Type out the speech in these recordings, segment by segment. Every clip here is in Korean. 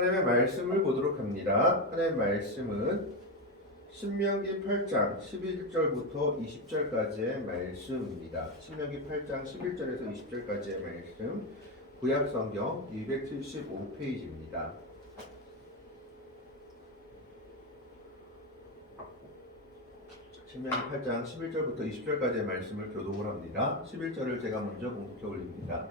하나님의 말씀을 보도록 합니다. 하나님의 말씀은 신명기 8장 11절부터 20절까지의 말씀입니다. 신명기 8장 11절에서 20절까지의 말씀, 구약성경 275페이지입니다. 신명기 8장 11절부터 20절까지의 말씀을 교독을 합니다. 11절을 제가 먼저 공독해 올립니다.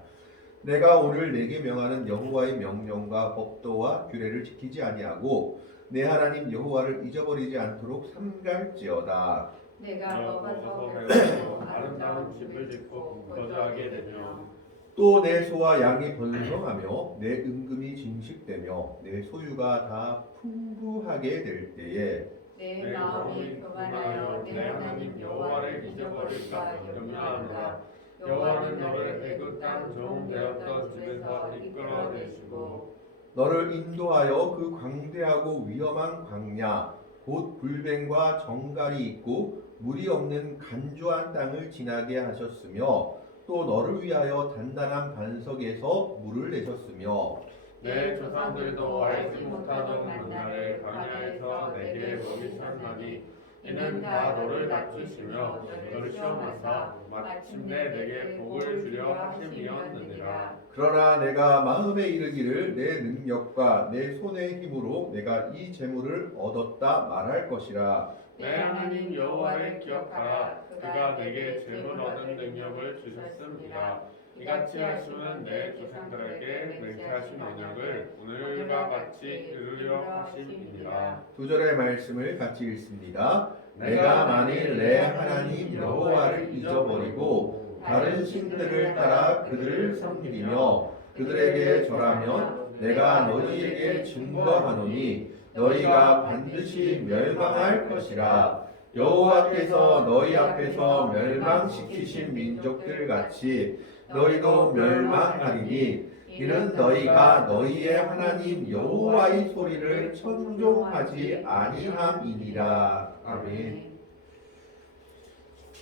내가 오늘 내게 명하는 여호와의 명령과 법도와 규례를 지키지 아니하고 내 하나님 여호와를 잊어버리지 않도록 삼갈지어다. 내가 먹어서 배우고 아름다운 집을 짓고 거주하게 되며 또 내 소와 양이 번성하며 내 은금이 증식되며 내 소유가 다 풍부하게 될 때에 내 마음이 교만하여 내 하나님 여호와를 잊어버릴까 염려하노라. 여호와는 너를 애굽 땅 종되었던 집에서 이끌어내시고 너를 인도하여 그 광대하고 위험한 광야 곧 불뱀과 정갈이 있고 물이 없는 간조한 땅을 지나게 하셨으며 또 너를 위하여 단단한 반석에서 물을 내셨으며 내 조상들도 알지 못하던 만나를 광야에서 내게 먹이셨나니 이는 다 너를 낮추시며 너를 시험하사 마침내 내게 복을 주려 하심이었느니라. 그러나 내가 마음에 이르기를 내 능력과 내 손의 힘으로 내가 이 재물을 얻었다 말할 것이라. 내 하나님 여호와를 기억하라. 그가 내게 재물 얻은 능력을 주셨습니다. 이같이 하시는 내 조상들에게 맹세하신 언약을 오늘과 같이 이루려 하심이니라. 두 절의 말씀을 같이 읽습니다. 내가 만일 내 하나님 여호와를 잊어버리고 다른 신들을 따라 그들을 섬기며 그들에게 절하면 내가 너희에게 증거하노니 너희가 반드시 멸망할 것이라. 여호와께서 너희 앞에서 멸망시키신 민족들 같이 너희도 멸망하리니 이는 너희가 너희의 하나님 여호와의 소리를 청종하지 아니함이니라. 아멘.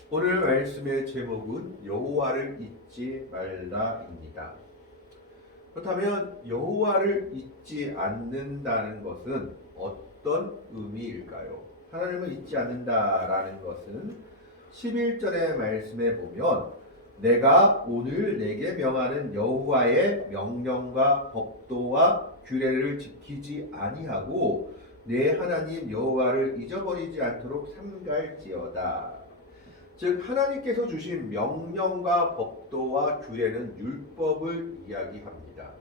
오늘 말씀의 제목은 여호와를 잊지 말라입니다. 그렇다면 여호와를 잊지 않는다는 것은 어떤 의미일까요? 하나님을 잊지 않는다라는 것은 11절의 말씀에 보면 내가 오늘 내게 명하는 여호와의 명령과 법도와 규례를 지키지 아니하고 내 하나님 여호와를 잊어버리지 않도록 삼갈지어다. 즉 하나님께서 주신 명령과 법도와 규례는 율법을 이야기합니다.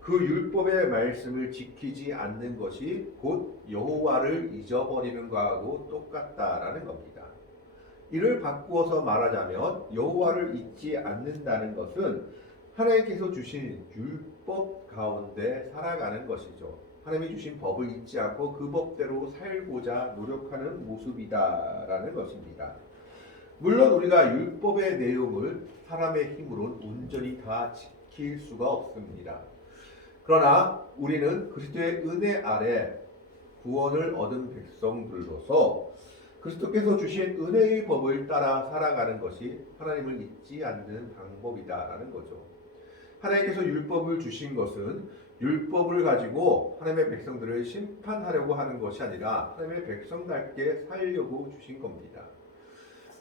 그 율법의 말씀을 지키지 않는 것이 곧 여호와를 잊어버리는 것하고 똑같다라는 겁니다. 이를 바꾸어서 말하자면 여호와를 잊지 않는다는 것은 하나님께서 주신 율법 가운데 살아가는 것이죠. 하나님이 주신 법을 잊지 않고 그 법대로 살고자 노력하는 모습이다라는 것입니다. 물론 우리가 율법의 내용을 사람의 힘으로는 온전히 다 지킬 수가 없습니다. 그러나 우리는 그리스도의 은혜 아래 구원을 얻은 백성들로서 그리스도께서 주신 은혜의 법을 따라 살아가는 것이 하나님을 잊지 않는 방법이다라는 거죠. 하나님께서 율법을 주신 것은 율법을 가지고 하나님의 백성들을 심판하려고 하는 것이 아니라 하나님의 백성답게 살려고 주신 겁니다.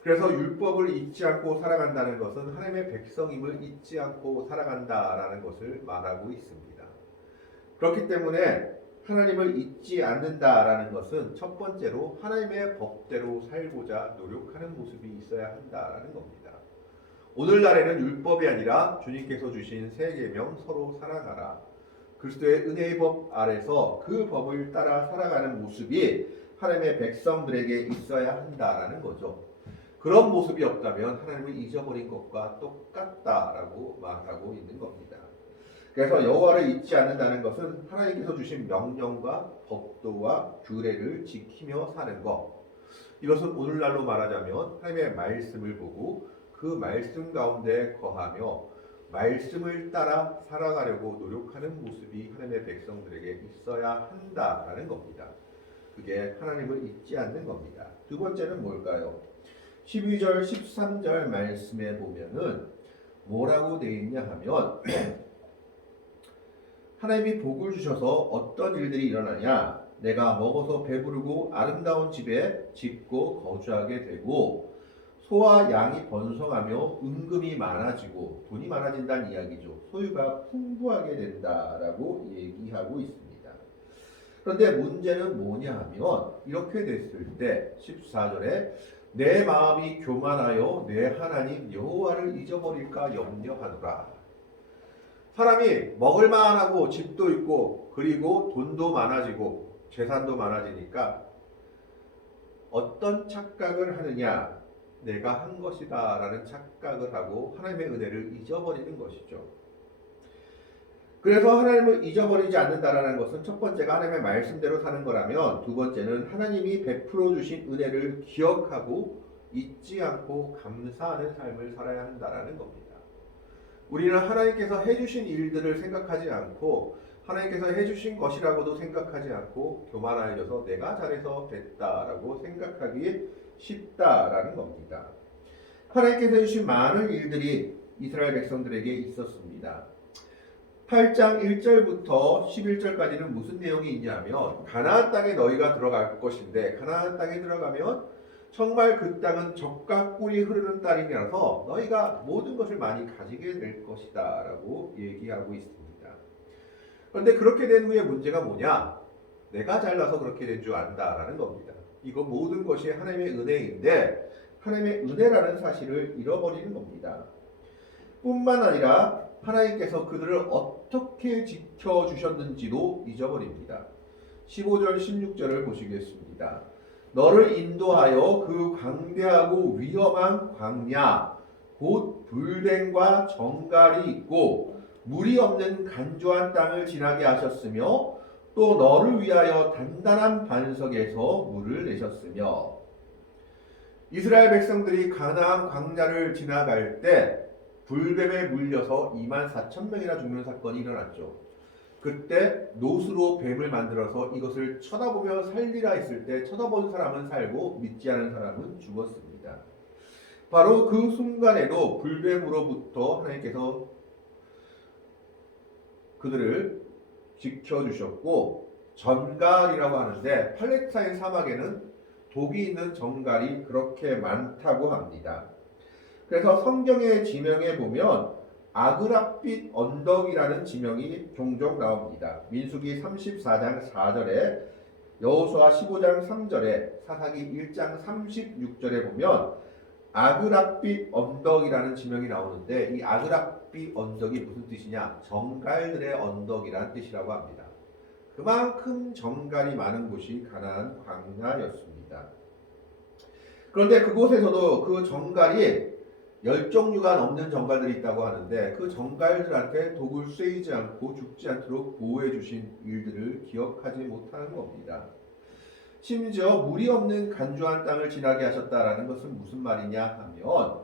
그래서 율법을 잊지 않고 살아간다는 것은 하나님의 백성임을 잊지 않고 살아간다라는 것을 말하고 있습니다. 그렇기 때문에 하나님을 잊지 않는다라는 것은 첫 번째로 하나님의 법대로 살고자 노력하는 모습이 있어야 한다라는 겁니다. 오늘날에는 율법이 아니라 주님께서 주신 새 계명 서로 사랑하라. 그리스도의 은혜의 법 아래서 그 법을 따라 살아가는 모습이 하나님의 백성들에게 있어야 한다라는 거죠. 그런 모습이 없다면 하나님을 잊어버린 것과 똑같다라고 말하고 있는 겁니다. 그래서 여호와를 잊지 않는다는 것은 하나님께서 주신 명령과 법도와 규례를 지키며 사는 것. 이것은 오늘날로 말하자면 하나님의 말씀을 보고 그 말씀 가운데 거하며 말씀을 따라 살아가려고 노력하는 모습이 하나님의 백성들에게 있어야 한다라는 겁니다. 그게 하나님을 잊지 않는 겁니다. 두 번째는 뭘까요? 12절, 13절 말씀에 보면은 뭐라고 되어 있냐 하면 하나님이 복을 주셔서 어떤 일들이 일어나냐? 내가 먹어서 배부르고 아름다운 집에 짓고 거주하게 되고 소와 양이 번성하며 은금이 많아지고 돈이 많아진다는 이야기죠. 소유가 풍부하게 된다라고 얘기하고 있습니다. 그런데 문제는 뭐냐 하면 이렇게 됐을 때 14절에 내 마음이 교만하여 내 하나님 여호와를 잊어버릴까 염려하노라. 사람이 먹을 만하고 집도 있고 그리고 돈도 많아지고 재산도 많아지니까 어떤 착각을 하느냐? 내가 한 것이다 라는 착각을 하고 하나님의 은혜를 잊어버리는 것이죠. 그래서 하나님을 잊어버리지 않는다라는 것은 첫 번째가 하나님의 말씀대로 사는 거라면 두 번째는 하나님이 베풀어 주신 은혜를 기억하고 잊지 않고 감사하는 삶을 살아야 한다라는 겁니다. 우리는 하나님께서 해주신 일들을 생각하지 않고 하나님께서 해주신 것이라고도 생각하지 않고 교만하여져서 내가 잘해서 됐다라고 생각하기 쉽다라는 겁니다. 하나님께서 해주신 많은 일들이 이스라엘 백성들에게 있었습니다. 8장 1절부터 11절까지는 무슨 내용이 있냐면 가나안 땅에 너희가 들어갈 것인데 가나안 땅에 들어가면 정말 그 땅은 젖과 꿀이 흐르는 땅이라서 너희가 모든 것을 많이 가지게 될 것이다 라고 얘기하고 있습니다. 그런데 그렇게 된 후에 문제가 뭐냐? 내가 잘나서 그렇게 된 줄 안다라는 겁니다. 이거 모든 것이 하나님의 은혜인데 하나님의 은혜라는 사실을 잃어버리는 겁니다. 뿐만 아니라 하나님께서 그들을 어떻게 지켜주셨는지도 잊어버립니다. 15절 16절을 보시겠습니다. 너를 인도하여 그 광대하고 위험한 광야 곧 불뱀과 정갈이 있고 물이 없는 간조한 땅을 지나게 하셨으며 또 너를 위하여 단단한 반석에서 물을 내셨으며 이스라엘 백성들이 가나안 광야를 지나갈 때 불뱀에 물려서 24,000명이나 죽는 사건이 일어났죠. 그때 노수로 뱀을 만들어서 이것을 쳐다보며 살리라 했을 때 쳐다본 사람은 살고 믿지 않은 사람은 죽었습니다. 바로 그 순간에도 불뱀으로부터 하나님께서 그들을 지켜주셨고 전갈이라고 하는데 팔레스타인 사막에는 독이 있는 전갈이 그렇게 많다고 합니다. 그래서 성경의 지명에 보면 아그랏빛 언덕이라는 지명이 종종 나옵니다. 민수기 34장 4절에 여호수아 15장 3절에 사사기 1장 36절에 보면 아그랏빛 언덕이라는 지명이 나오는데 이 아그랏빛 언덕이 무슨 뜻이냐? 정갈들의 언덕이라는 뜻이라고 합니다. 그만큼 정갈이 많은 곳이 가나안 광야였습니다. 그런데 그곳에서도 그 정갈이 10종류가 넘는 정갈들이 있다고 하는데 그 정갈들한테 독을 쐬이지 않고 죽지 않도록 보호해 주신 일들을 기억하지 못하는 겁니다. 심지어 물이 없는 간조한 땅을 지나게 하셨다라는 것은 무슨 말이냐 하면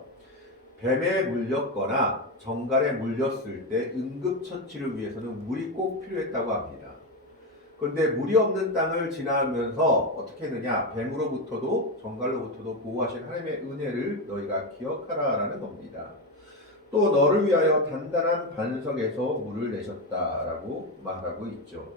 뱀에 물렸거나 정갈에 물렸을 때 응급처치를 위해서는 물이 꼭 필요했다고 합니다. 그런데 물이 없는 땅을 지나면서 어떻게 했느냐? 뱀으로부터도 정갈로부터도 보호하신 하나님의 은혜를 너희가 기억하라라는 겁니다. 또 너를 위하여 단단한 반석에서 물을 내셨다라고 말하고 있죠.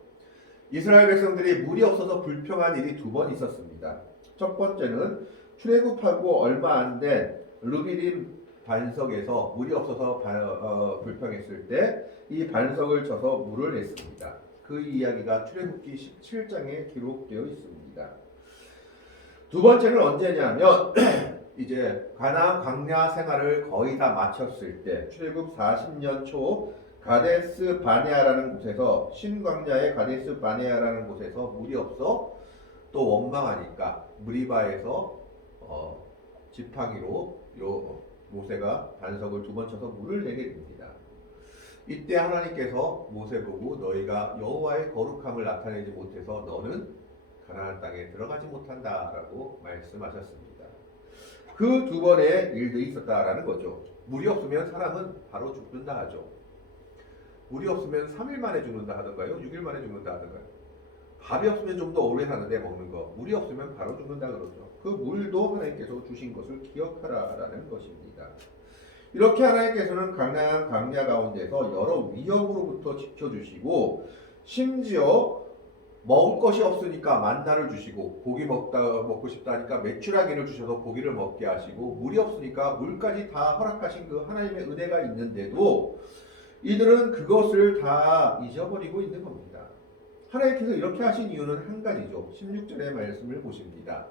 이스라엘 백성들이 물이 없어서 불평한 일이 두 번 있었습니다. 첫 번째는 출애굽하고 얼마 안 된 르비딤 반석에서 물이 없어서 불평했을 때 이 반석을 쳐서 물을 냈습니다. 그 이야기가 출애굽기 17장에 기록되어 있습니다. 두 번째는 언제냐면 이제 가나안 광야 생활을 거의 다 마쳤을 때 출애굽 40년 초 가데스 바네아라는 곳에서 신광야의 가데스 바네아라는 곳에서 물이 없어 또 원망하니까 무리바에서 지팡이로 모세가 반석을 두 번 쳐서 물을 내게 됩니다. 이때 하나님께서 모세 보고 너희가 여호와의 거룩함을 나타내지 못해서 너는 가나안 땅에 들어가지 못한다라고 말씀하셨습니다. 그 두 번의 일들이 있었다라는 거죠. 물이 없으면 사람은 바로 죽는다 하죠. 물이 없으면 3일 만에 죽는다 하던가요? 6일 만에 죽는다 하던가요? 밥이 없으면 좀 더 오래 사는데 먹는 거. 물이 없으면 바로 죽는다 그러죠. 그 물도 하나님께서 주신 것을 기억하라라는 것입니다. 이렇게 하나님께서는 강한 광야 가운데서 여러 위협으로부터 지켜주시고 심지어 먹을 것이 없으니까 만나를 주시고 먹고 싶다니까 메추라기를 주셔서 고기를 먹게 하시고 물이 없으니까 물까지 다 허락하신 그 하나님의 은혜가 있는데도 이들은 그것을 다 잊어버리고 있는 겁니다. 하나님께서 이렇게 하신 이유는 한 가지죠. 16절의 말씀을 보십니다.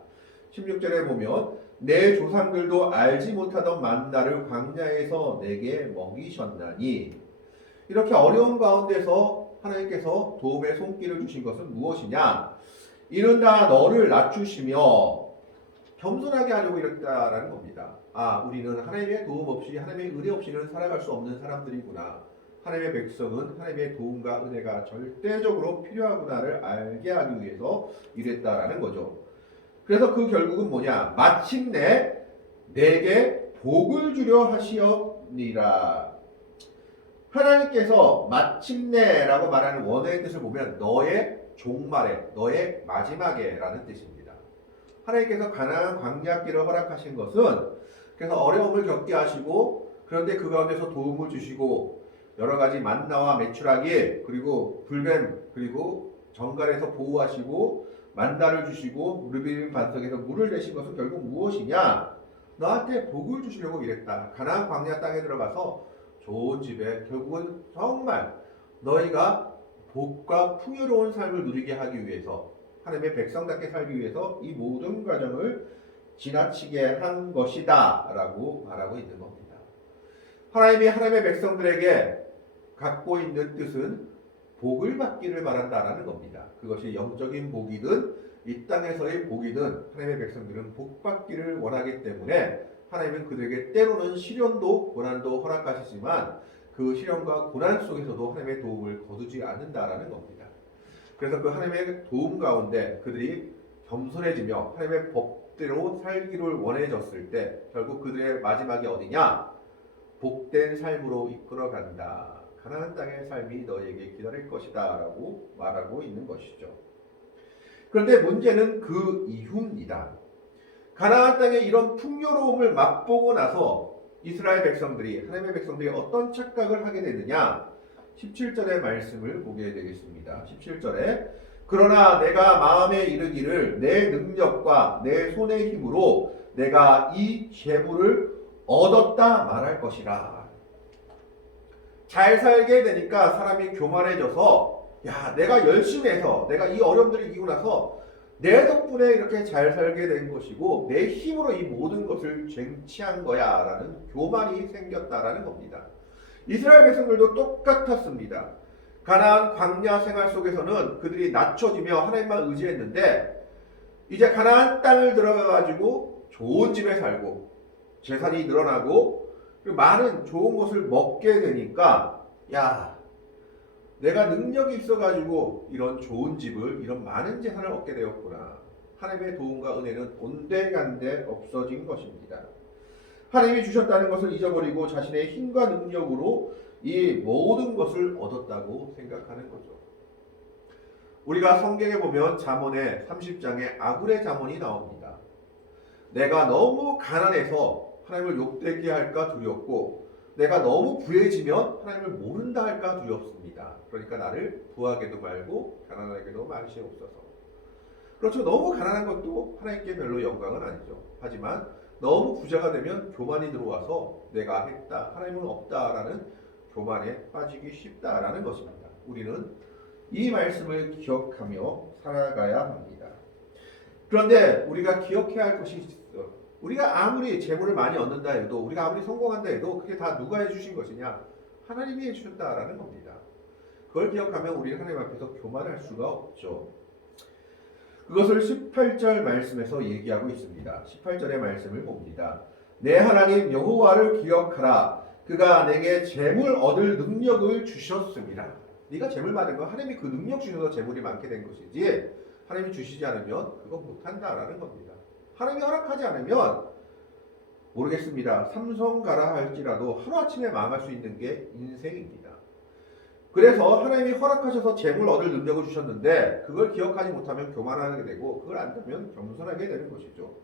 16절에 보면 내 조상들도 알지 못하던 만나를 광야에서 내게 먹이셨나니, 이렇게 어려운 가운데서 하나님께서 도움의 손길을 주신 것은 무엇이냐? 이는 다 너를 낮추시며 겸손하게 하려고 이랬다라는 겁니다. 우리는 하나님의 도움 없이, 하나님의 은혜 없이는 살아갈 수 없는 사람들이구나. 하나님의 백성은 하나님의 도움과 은혜가 절대적으로 필요하구나를 알게 하기 위해서 이랬다라는 거죠. 그래서 그 결국은 뭐냐? 마침내 내게 복을 주려 하시옵니라. 하나님께서 마침내라고 말하는 원어의 뜻을 보면 너의 종말에, 너의 마지막에 라는 뜻입니다. 하나님께서 가나안 광야길을 허락하신 것은 그래서 어려움을 겪게 하시고, 그런데 그 가운데서 도움을 주시고 여러 가지 만나와 메추라기, 그리고 불뱀, 그리고 정갈에서 보호하시고 만나를 주시고 루비빔 반석에서 물을 내신 것은 결국 무엇이냐? 너한테 복을 주시려고 이랬다. 가나안 광야 땅에 들어가서 좋은 집에, 결국은 정말 너희가 복과 풍요로운 삶을 누리게 하기 위해서, 하나님의 백성답게 살기 위해서 이 모든 과정을 지나치게 한 것이다 라고 말하고 있는 겁니다. 하나님이 하나님의 백성들에게 갖고 있는 뜻은 복을 받기를 바란다라는 겁니다. 그것이 영적인 복이든 이 땅에서의 복이든 하나님의 백성들은 복 받기를 원하기 때문에 하나님은 그들에게 때로는 시련도 고난도 허락하시지만 그 시련과 고난 속에서도 하나님의 도움을 거두지 않는다라는 겁니다. 그래서 그 하나님의 도움 가운데 그들이 겸손해지며 하나님의 법대로 살기를 원해졌을 때 결국 그들의 마지막이 어디냐? 복된 삶으로 이끌어간다. 가나안 땅의 삶이 너에게 기다릴 것이다 라고 말하고 있는 것이죠. 그런데 문제는 그 이후입니다. 가나안 땅의 이런 풍요로움을 맛보고 나서 이스라엘 백성들이, 하나님의 백성들이 어떤 착각을 하게 되느냐? 17절의 말씀을 보게 되겠습니다. 17절에 그러나 내가 마음에 이르기를 내 능력과 내 손의 힘으로 내가 이 재물을 얻었다 말할 것이라. 잘 살게 되니까 사람이 교만해져서 내가 열심히 해서 내가 이 어려움들을 이기고 나서 내 덕분에 이렇게 잘 살게 된 것이고 내 힘으로 이 모든 것을 쟁취한 거야 라는 교만이 생겼다라는 겁니다. 이스라엘 백성들도 똑같았습니다. 가나안 광야 생활 속에서는 그들이 낮춰지며 하나님만 의지했는데 이제 가나안 땅을 들어가가지고 좋은 집에 살고 재산이 늘어나고 많은 좋은 것을 먹게 되니까 내가 능력이 있어가지고 이런 좋은 집을, 이런 많은 재산을 얻게 되었구나. 하나님의 도움과 은혜는 온데간데 없어진 것입니다. 하나님이 주셨다는 것을 잊어버리고 자신의 힘과 능력으로 이 모든 것을 얻었다고 생각하는 거죠. 우리가 성경에 보면 잠언의 30장에 아굴의 잠언이 나옵니다. 내가 너무 가난해서 하나님을 욕되게 할까 두렵고 내가 너무 부해지면 하나님을 모른다 할까 두렵습니다. 그러니까 나를 부하게도 말고 가난하게도 마시옵소서. 그렇죠. 너무 가난한 것도 하나님께 별로 영광은 아니죠. 하지만 너무 부자가 되면 교만이 들어와서 내가 했다, 하나님은 없다라는 교만에 빠지기 쉽다라는 것입니다. 우리는 이 말씀을 기억하며 살아가야 합니다. 그런데 우리가 기억해야 할 것이 있어. 우리가 아무리 재물을 많이 얻는다 해도, 우리가 아무리 성공한다 해도 그게 다 누가 해주신 것이냐? 하나님이 해주셨다라는 겁니다. 그걸 기억하면 우리는 하나님 앞에서 교만할 수가 없죠. 그것을 18절 말씀에서 얘기하고 있습니다. 18절의 말씀을 봅니다. 내 하나님 여호와를 기억하라. 그가 내게 재물 얻을 능력을 주셨습니다. 네가 재물 받은 건 하나님이 그 능력 주셔서 재물이 많게 된 것이지 하나님이 주시지 않으면 그거 못한다라는 겁니다. 하나님이 허락하지 않으면 모르겠습니다. 삼성 가라 할지라도 하루아침에 망할 수 있는 게 인생입니다. 그래서 하나님이 허락하셔서 재물 얻을 능력을 주셨는데 그걸 기억하지 못하면 교만하게 되고 그걸 안다면 겸손하게 되는 것이죠.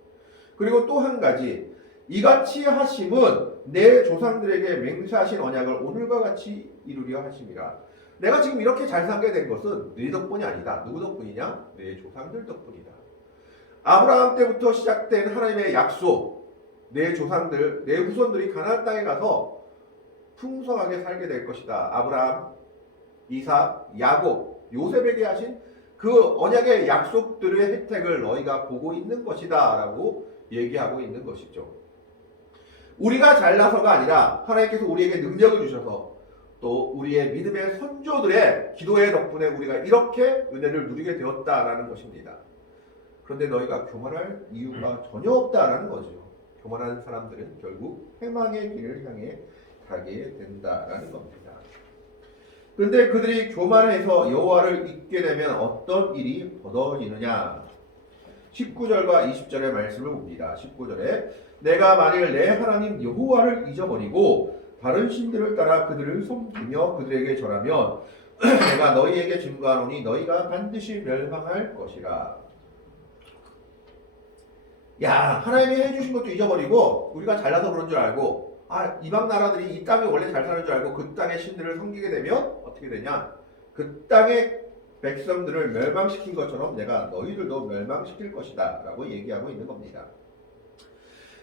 그리고 또 한 가지, 이같이 하심은 내 조상들에게 맹세하신 언약을 오늘과 같이 이루려 하심이라. 내가 지금 이렇게 잘 살게 된 것은 네 덕분이 아니다. 누구 덕분이냐? 내 조상들 덕분이다. 아브라함 때부터 시작된 하나님의 약속, 내 조상들, 내 후손들이 가나안 땅에 가서 풍성하게 살게 될 것이다. 아브라함, 이삭, 야곱, 요셉에게 하신 그 언약의 약속들의 혜택을 너희가 보고 있는 것이다 라고 얘기하고 있는 것이죠. 우리가 잘나서가 아니라 하나님께서 우리에게 능력을 주셔서 또 우리의 믿음의 선조들의 기도의 덕분에 우리가 이렇게 은혜를 누리게 되었다라는 것입니다. 그런데 너희가 교만할 이유가 전혀 없다라는 거죠. 교만한 사람들은 결국 회망의 길을 향해 가게 된다라는 겁니다. 그런데 그들이 교만해서 여호와를 잊게 되면 어떤 일이 벌어지느냐? 19절과 20절의 말씀을 봅니다. 19절에 내가 만일 내 하나님 여호와를 잊어버리고 다른 신들을 따라 그들을 섬기며 그들에게 절하면 내가 너희에게 증거하노니 너희가 반드시 멸망할 것이라. 야, 하나님이 해주신 것도 잊어버리고 우리가 잘나서 그런 줄 알고 이방 나라들이 이 땅이 원래 잘 사는 줄 알고 그 땅의 신들을 섬기게 되면 어떻게 되냐? 그 땅의 백성들을 멸망시킨 것처럼 내가 너희들도 멸망시킬 것이다 라고 얘기하고 있는 겁니다.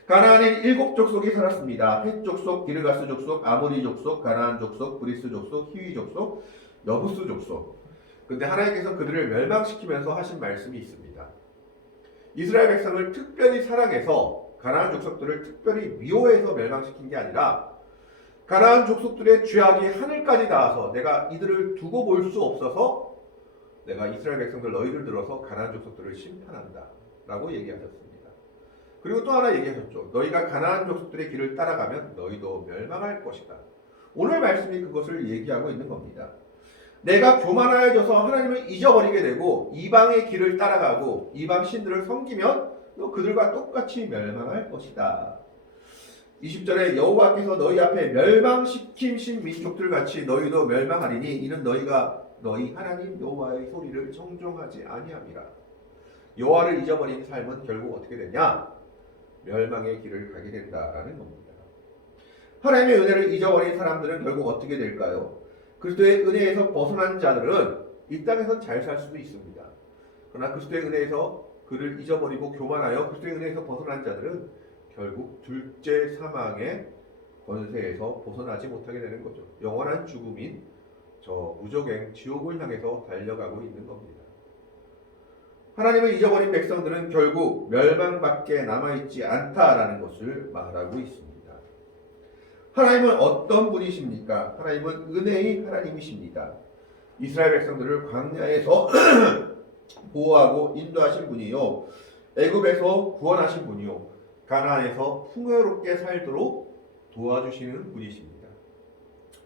가나안엔 7 족속이 살았습니다. 헷 족속, 기르가스 족속, 아모리 족속, 가나안 족속, 브리스 족속, 히위 족속, 여부스 족속. 근데 하나님께서 그들을 멸망시키면서 하신 말씀이 있습니다. 이스라엘 백성을 특별히 사랑해서 가나안 족속들을 특별히 미워해서 멸망시킨 게 아니라 가나안 족속들의 죄악이 하늘까지 닿아서 내가 이들을 두고 볼 수 없어서 내가 이스라엘 백성들 너희들 들어서 가나안 족속들을 심판한다 라고 얘기하셨습니다. 그리고 또 하나 얘기하셨죠. 너희가 가나안 족속들의 길을 따라가면 너희도 멸망할 것이다. 오늘 말씀이 그것을 얘기하고 있는 겁니다. 내가 교만하여져서 하나님을 잊어버리게 되고 이방의 길을 따라가고 이방 신들을 섬기면 너 그들과 똑같이 멸망할 것이다. 20절에 여호와께서 너희 앞에 멸망시키신 민족들 같이 너희도 멸망하리니 이는 너희가 너희 하나님 여호와의 소리를 청종하지 아니함이라. 여호와를 잊어버린 삶은 결국 어떻게 되냐? 멸망의 길을 가게 된다라는 겁니다. 하나님의 은혜를 잊어버린 사람들은 결국 어떻게 될까요? 그리스도의 은혜에서 벗어난 자들은 이 땅에선 잘 살 수도 있습니다. 그러나 그리스도의 은혜에서 그를 잊어버리고 교만하여 그리스도의 은혜에서 벗어난 자들은 결국 둘째 사망의 권세에서 벗어나지 못하게 되는 거죠. 영원한 죽음인 저 무적행 지옥을 향해서 달려가고 있는 겁니다. 하나님을 잊어버린 백성들은 결국 멸망밖에 남아있지 않다라는 것을 말하고 있습니다. 하나님은 어떤 분이십니까? 하나님은 은혜의 하나님이십니다. 이스라엘 백성들을 광야에서 보호하고 인도하신 분이요, 애굽에서 구원하신 분이요, 가나안에서 풍요롭게 살도록 도와주시는 분이십니다.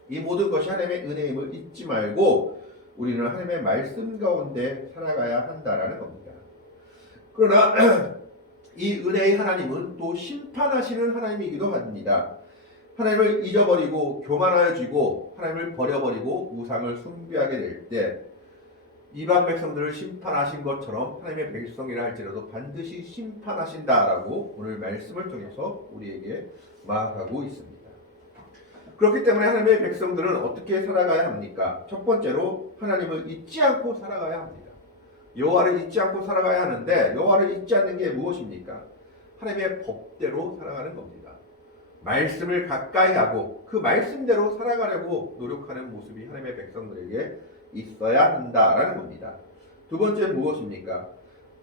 이 모든 것이 하나님의 은혜임을 잊지 말고 우리는 하나님의 말씀 가운데 살아가야 한다라는 겁니다. 그러나 이 은혜의 하나님은 또 심판하시는 하나님이기도 합니다. 하나님을 잊어버리고 교만하여지고 하나님을 버려버리고 우상을 숭배하게 될 때 이방 백성들을 심판하신 것처럼 하나님의 백성이라 할지라도 반드시 심판하신다라고 오늘 말씀을 통해서 우리에게 말하고 있습니다. 그렇기 때문에 하나님의 백성들은 어떻게 살아가야 합니까? 첫 번째로 하나님을 잊지 않고 살아가야 합니다. 여호와를 잊지 않고 살아가야 하는데 여호와를 잊지 않는 게 무엇입니까? 하나님의 법대로 살아가는 겁니다. 말씀을 가까이 하고 그 말씀대로 살아가려고 노력하는 모습이 하나님의 백성들에게 있어야 한다라는 겁니다. 두 번째 무엇입니까?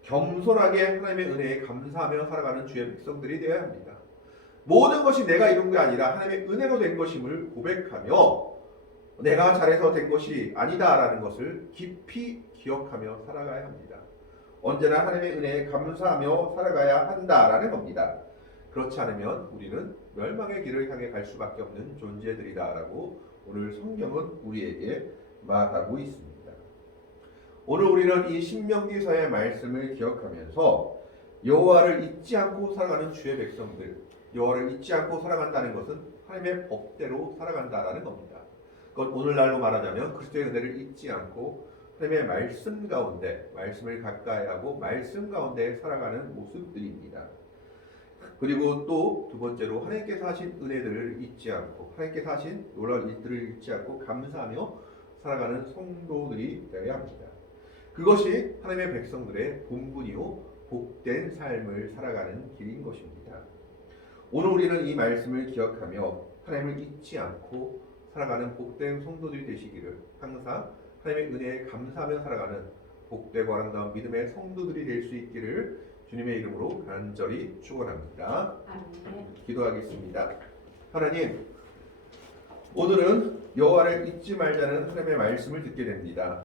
겸손하게 하나님의 은혜에 감사하며 살아가는 주의 백성들이 되어야 합니다. 모든 것이 내가 이룬 게 아니라 하나님의 은혜로 된 것임을 고백하며 내가 잘해서 된 것이 아니다라는 것을 깊이 기억하며 살아가야 합니다. 언제나 하나님의 은혜에 감사하며 살아가야 한다라는 겁니다. 그렇지 않으면 우리는 멸망의 길을 향해 갈 수밖에 없는 존재들이다라고 오늘 성경은 우리에게 말하고 있습니다. 오늘 우리는 이 신명기서의 말씀을 기억하면서 여호와를 잊지 않고 살아가는 주의 백성들, 여호와를 잊지 않고 살아간다는 것은 하나님의 법대로 살아간다라는 겁니다. 그건 오늘날로 말하자면 그리스도의 은혜를 잊지 않고 하나님의 말씀 가운데 말씀을 가까이 하고 말씀 가운데 살아가는 모습들입니다. 그리고 또 두 번째로 하나님께서 하신 은혜들을 잊지 않고 하나님께서 하신 놀라운 일들을 잊지 않고 감사하며 살아가는 성도들이 되어야 합니다. 그것이 하나님의 백성들의 본분이요 복된 삶을 살아가는 길인 것입니다. 오늘 우리는 이 말씀을 기억하며 하나님을 잊지 않고 살아가는 복된 성도들이 되시기를, 항상 하나님의 은혜에 감사하며 살아가는 복되고 아름다운 믿음의 성도들이 될 수 있기를 주님의 이름으로 간절히 축원합니다. 아멘. 기도하겠습니다. 하나님, 오늘은 여호와를 잊지 말자는 하나님의 말씀을 듣게 됩니다.